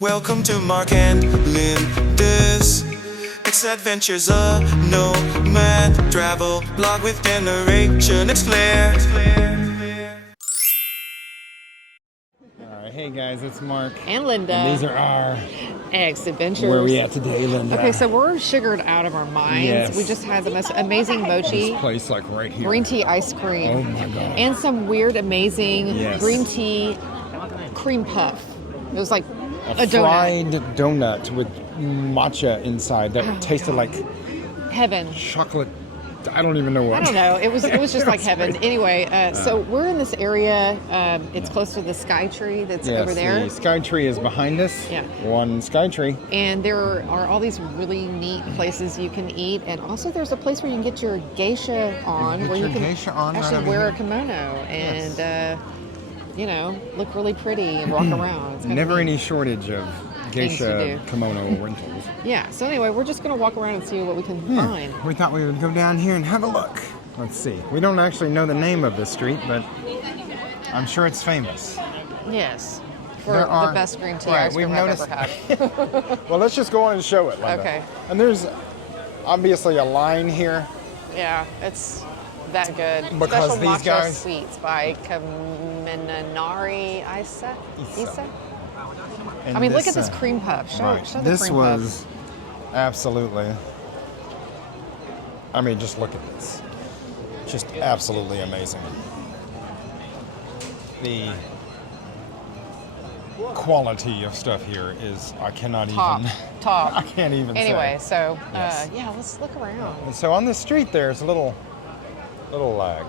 Welcome to Mark and Linda's X-Adventures, a nomad travel blog with generation. It's Claire. Hey guys, it's Mark. And Linda. And these are our X-Adventures. Where are we at today, Linda? Okay, so we're sugared out of our minds. Yes. We just had the most amazing mochi. This place, like right here. Green tea ice cream. Oh my god. And some weird, amazing Yes. green tea cream puff. It was like a donut. fried donut with matcha inside that tasted like Heaven. chocolate. I don't even know what. I don't know. It was just like heaven. Anyway, so we're in this area. It's close to the sky tree that's over there. The sky tree is behind us. Yeah. One sky tree. And there are all these really neat places you can eat. And also there's a place where you can get your geisha on. Get where your you can geisha on right actually over wear here. a kimono and, look really pretty and walk around. It's Never neat. any shortage of Things to geisha do. kimono rentals. Yeah, so anyway, we're just going to walk around and see what we can find. We thought we would go down here and have a look. Let's see. We don't actually know the name of this street, but I'm sure it's famous. Yes, for There are- the best green tea right, ice cream we've I've noticed- ever had. Well, let's just go on and show it, Linda. Okay. And there's obviously a line here. Yeah, it's that good. Because Special these matcha guys- sweets by Kimonos Isa. And I mean, look at this cream puff. Show the This cream was absolutely. I mean, just look at this. Just absolutely amazing. The quality of stuff here is, I cannot puff. even. Top. I can't even Anyway, say. so Yes. yeah, let's look around. And so on this street, there's little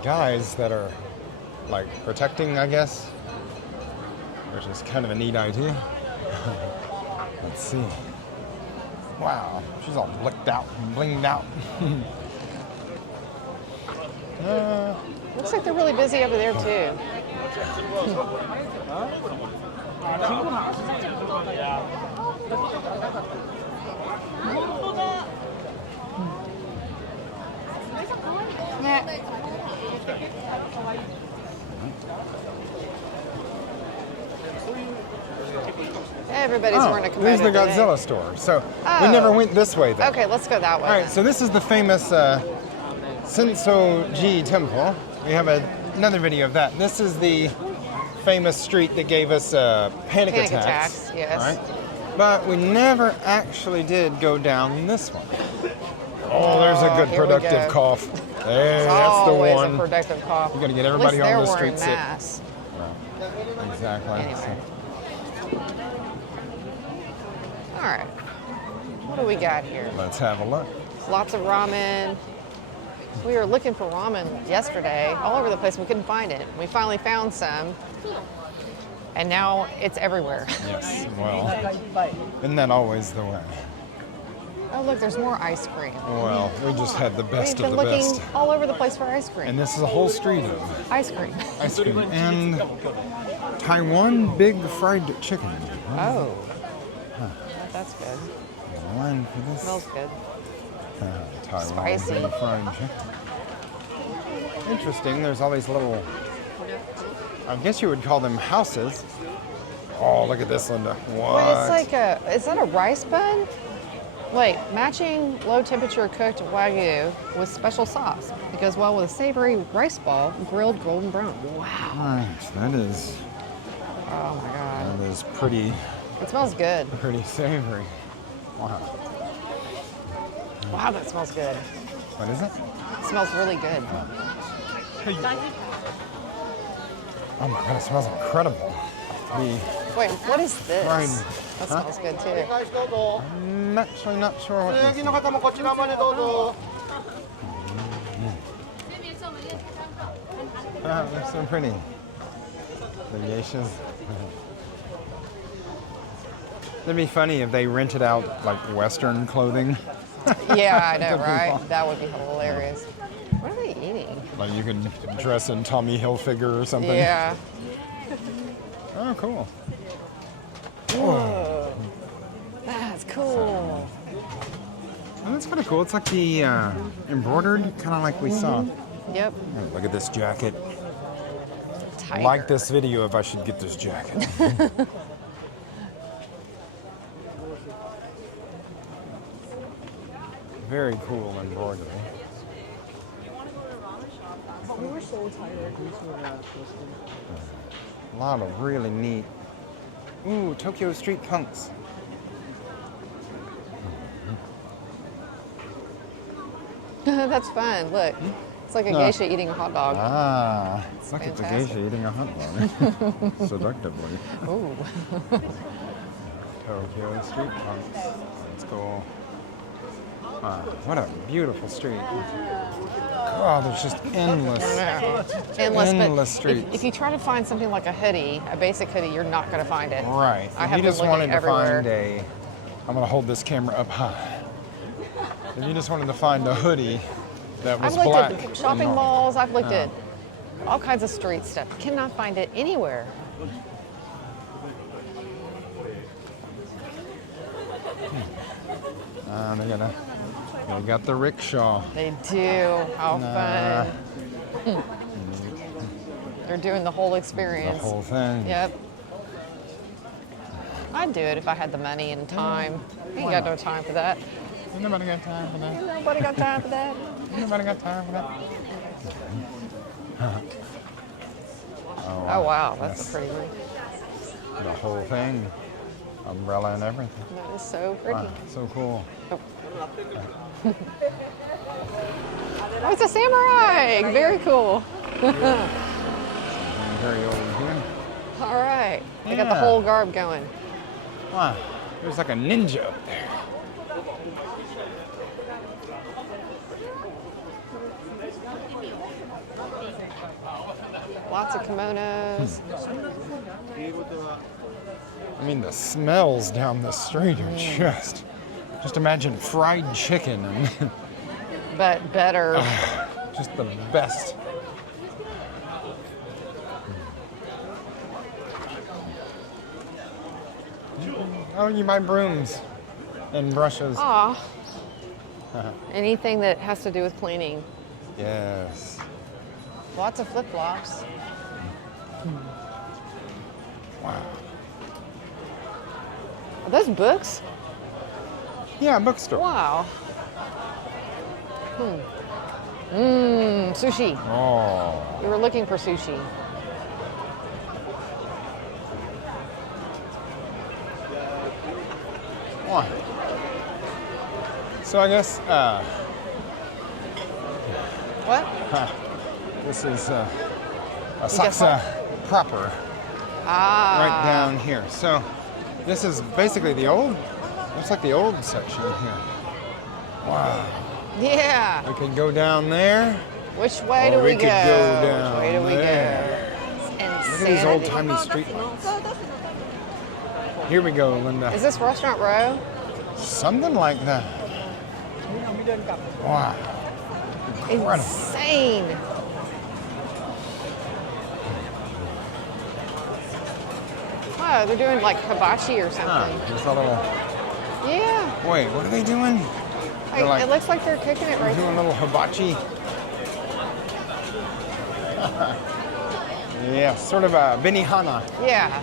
guys that are like protecting, I guess, which is kind of a neat idea. Let's see. Wow, she's all blicked out and blinged out. Looks like they're really busy over there too. Everybody's wearing a kimono There's the today. Godzilla store. So we Oh. never went this way though. Okay, let's go that way. All right, so this is the famous Sensō-ji temple. We have another video of that. This is the famous street that gave us panic attacks. Yes. All right? But we never actually did go down this one. Oh, there's a good here we productive go. cough. There, It's that's the always one. a productive cough. You gotta get At everybody least on they're the wearing street sick. masks. Exactly. Anyway. All right. What do we got here? So let's have a look. Lots of ramen. We were looking for ramen yesterday all over the place. We couldn't find it. We finally found some. And now it's everywhere. Yes, well, isn't that always the way? Oh, look, there's more ice cream. Well, we just had the We've best been of the looking best. all over the place for ice cream. And this is a whole street of Ice cream. ice cream and Taiwan big fried chicken. Oh. That's good. There's a line for this. Smells good. Taiwan Spicy. big fried chicken. Interesting. There's all these little, I guess you would call them houses. Oh, look at this, Linda. What? Wait, it's like is that a rice bun? Wait, matching low temperature cooked Wagyu with special sauce. It goes well with a savory rice ball, grilled golden brown. Wow. Right, that is, Oh my God. that is pretty It smells good. savory. Wow. Wow, that smells good. What is it? It smells really good. Oh my God, it smells incredible. Wait, what is this? Fried. That smells good too. I'm actually not sure what this is. They're so pretty. The geishas. It'd be funny if they rented out like Western clothing. Yeah, I know, That'd be right? fun. That would be hilarious. What are they eating? Like you could dress in Tommy Hilfiger or something. Yeah. Oh, cool. Whoa. That's cool. Oh, that's kind of cool. It's like the embroidered, kind of like we saw. Yep. Oh, look at this jacket. Tiger. Like this video if I should get this jacket. Very cool embroidery. But we were so tired. A lot of really neat. Ooh, Tokyo street punks. That's fun. Look, it's like a geisha eating a hot dog. Ah, It's look at the fantastic. geisha eating a hot dog. Seductively. Ooh. Tokyo street punks. That's cool. Wow, what a beautiful street. Oh, there's just endless. Endless, Endless but streets. if you try to find something like a hoodie, a basic hoodie, you're not going to find it. Right. I If have you been just looking wanted to everywhere. find a, I'm gonna hold this camera up high. If you just wanted to find a hoodie that was I've looked black, at shopping and malls. I've looked at all kinds of street stuff. Cannot find it anywhere. they got the rickshaw. They do. How Nah. fun. They're doing the whole The experience. whole thing. Yep. I'd do it if I had the money and time. Ain't got no time for that. Ain't nobody got time for that. Nobody got time for that. Ain't nobody got time for that. Oh wow, that's Yes. a pretty one. The whole thing. Umbrella and everything. That is so pretty. Wow, so cool. Oh, it's a samurai. Very cool. Very old here. All right. They got the Yeah. whole garb going. Wow, there's like a ninja up there. Lots of kimonos. I mean, the smells down the street are just imagine fried chicken and But better. just the best. Oh, you buy brooms and brushes. Aw. Anything that has to do with cleaning. Yes. Lots of flip-flops. Wow. Are those books? Yeah, bookstore. Wow. Mmm, sushi. Oh. We were looking for sushi. Wow. So I guess What? this is Asakusa proper, Ah. right down here. So this is basically the old, looks like the old section here. Wow. Yeah. We could go down there. Which way or do we could go? go down Which way do we there. go? Look at these old timey street lights. Here we go, Linda. Is this Restaurant Row? Something like that. Wow. Incredible. Insane. Wow, they're doing like hibachi or something. Just a little. Yeah. Wait, what are they doing? They're like- It looks like they're cooking it right Doing there. a little hibachi. Yeah, sort of a benihana. Yeah.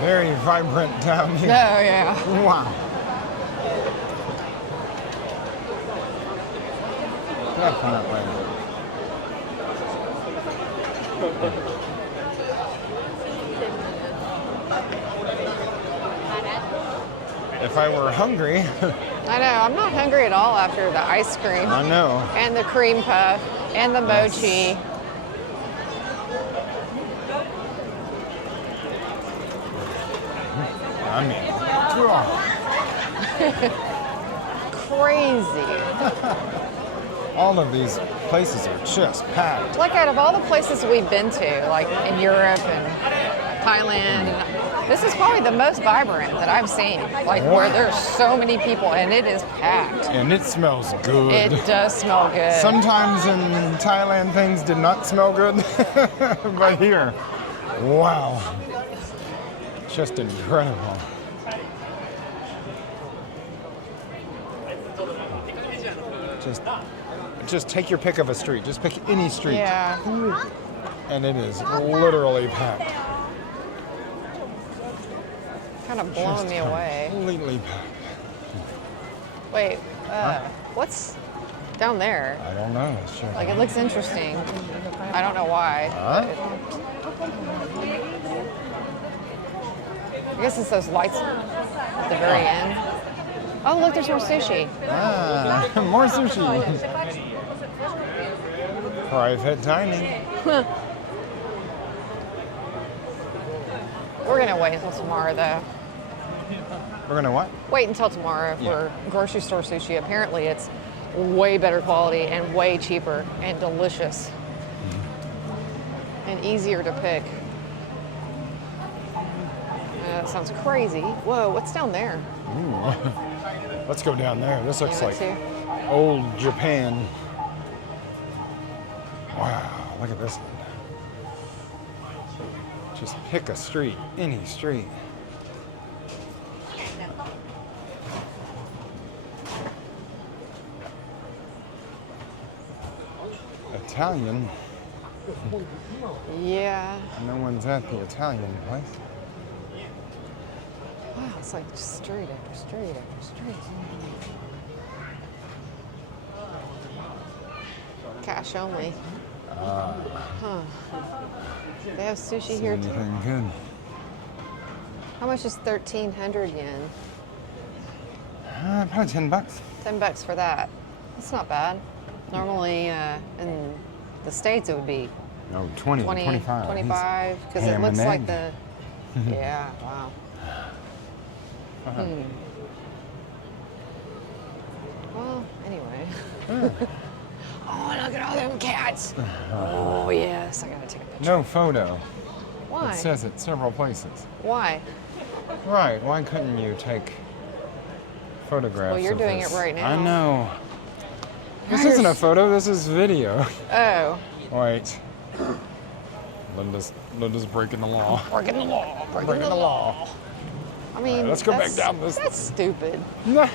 Very vibrant down Oh, here. yeah. Wow. Definitely. If I were hungry, I know. I'm not hungry at all after the ice cream I know. and the cream puff and the mochi. I mean, Crazy. all of these places are just packed. Like out of all the places we've been to, like in Europe and Thailand, this is probably the most vibrant that I've seen. Like where there's so many people and it is packed. And it smells good. It does smell good. Sometimes in Thailand things did not smell good, but here, wow, just incredible. Just take your pick of a street. Just pick any street. Yeah. And it is literally packed. Kind of blowing me away. Completely packed. Wait, what's down there? I don't know. Sure. Like, it looks interesting. I don't know why. I guess it's those lights at the very end. Oh, look, there's more sushi. More sushi. Private dining. We're gonna wait until tomorrow, though. We're gonna what? Wait until tomorrow for grocery store sushi. Apparently, it's way better quality and way cheaper and delicious and easier to pick. That sounds crazy. Whoa, what's down there? Ooh. Let's go down there. This looks like too. old Japan. Wow, look at this one. Just pick a street, any street. Italian. Yeah. No one's at the Italian place. Wow, it's like street after street after street. Cash only. Huh. They have sushi here too. Anything good? How much is 1,300 yen? Probably $10. $10 for that. That's not bad. Normally in the States it would be No, 20, 25. 25, because it Ham looks and like egg. the, yeah, wow. Well, anyway. Oh, look at all them cats. Oh, yes, I gotta take a picture. No photo. Why? It says it several places. Why? Right, why couldn't you take photographs Well, you're of doing this? it right now. I know. This isn't a photo, this is video. Oh. Wait. Linda's breaking the law. Breaking the law. Breaking the law. I mean, Let's go back that's- down this. That's stupid. No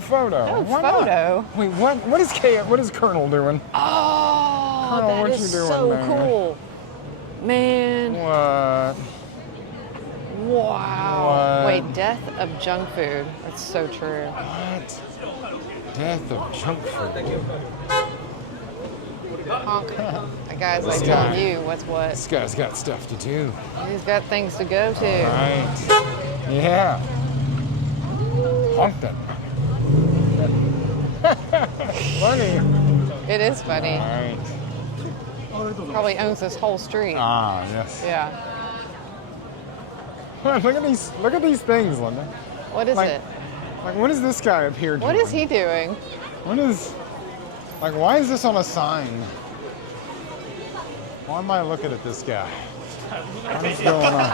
photo. No Why not? photo. Wait, what is Colonel doing? Oh, Colonel, that what is you doing, so man? cool. Man. What? Wow. What? Wait, death of junk food. That's so true. What? Death of junk food. Honk. That guy's like This telling guy. you what's what. This guy's got stuff to do. He's got things to go to. Right. Yeah. Honk them. Funny. It is funny. Right. Probably owns this whole street. Ah, yes. Yeah. Look at these things, Linda. What is it? Like, what is this guy up here doing? What is he doing? What is, like, why is this on a sign? Why am I looking at this guy? What is going on?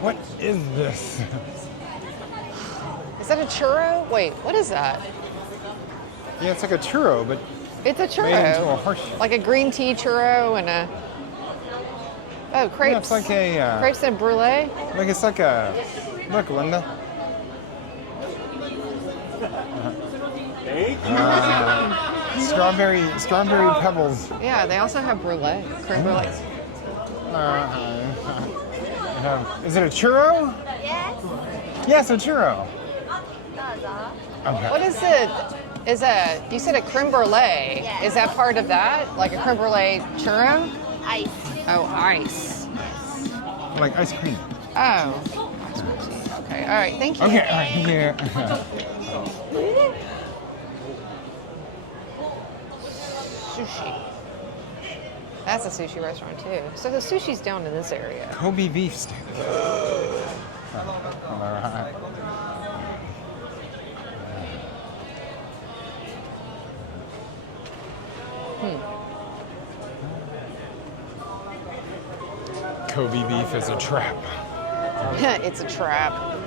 What is this? Is that a churro? Wait, what is that? Yeah, it's like a churro, but It's a churro. made into a horseshoe. Like a green tea churro and a. Oh, crepes. Yeah, it's like a. Crepes and brulee? Like it's like a. Look, Linda. Strawberry pebbles. Yeah, they also have brulee. Creme brulee. Is it a churro? Yes, a churro. Okay. What is it? You said a creme brulee. Yes. Is that part of that? Like a creme brulee churro? Ice. Oh, ice. Like ice cream. Oh. Okay, all right, thank you. Okay, all right, yeah. Sushi. That's a sushi restaurant too. So the sushi's down in this area. Kobe beef steak. All right. Kobe beef is a trap. It's a trap.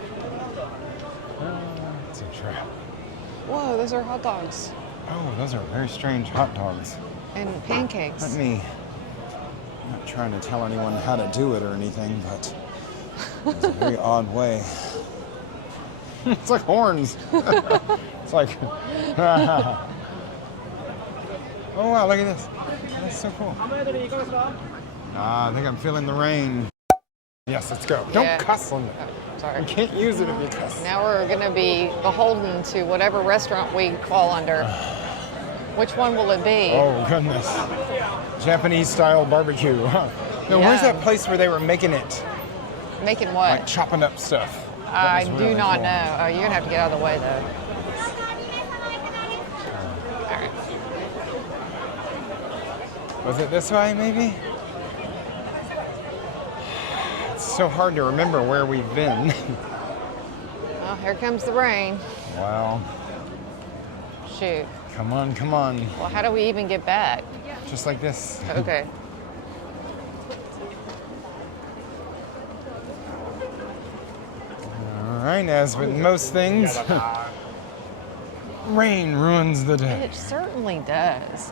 It's a trap. Whoa, those are hot dogs Oh, those are very strange hot dogs. and pancakes. I'm not trying to tell anyone how to do it or anything, but It's a very odd way. It's like horns. It's like. Oh wow! Look at this. That's so cool. I think I'm feeling the rain. Yes, let's go. Yeah. Don't cuss on it. Oh, sorry. You can't use it if you cuss. Now we're going to be beholden to whatever restaurant we fall under. Which one will it be? Oh goodness. Japanese style barbecue. Huh. No, where's Yeah. that place where they were making it? Making what? Like chopping up stuff. That I was do really not cool. know. Oh, you're going to have to get out of the way, though. All right. Was it this way, maybe? It's so hard to remember where we've been. Well, here comes the rain. Wow. Shoot. Come on, come on. Well, how do we even get back? Just like this. Okay. All right, as with most things, rain ruins the day. It certainly does.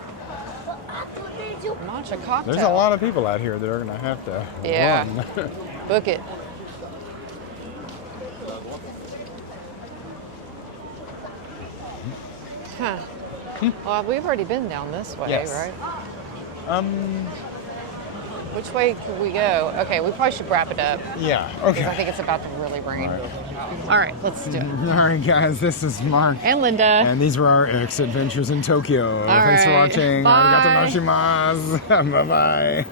Matcha cocktail. There's a lot of people out here that are gonna have to Yeah. run. Book it. Huh. Well, we've already been down this way, Yes. right? Um, Which way could we go? Okay, we probably should wrap it up yeah, because I okay. think it's about to really rain. All right, let's do it. All right, guys, this is Mark. And Linda. And these were our adventures in Tokyo. Thanks for right. watching. Bye. Arigato gozaimasu. Bye-bye.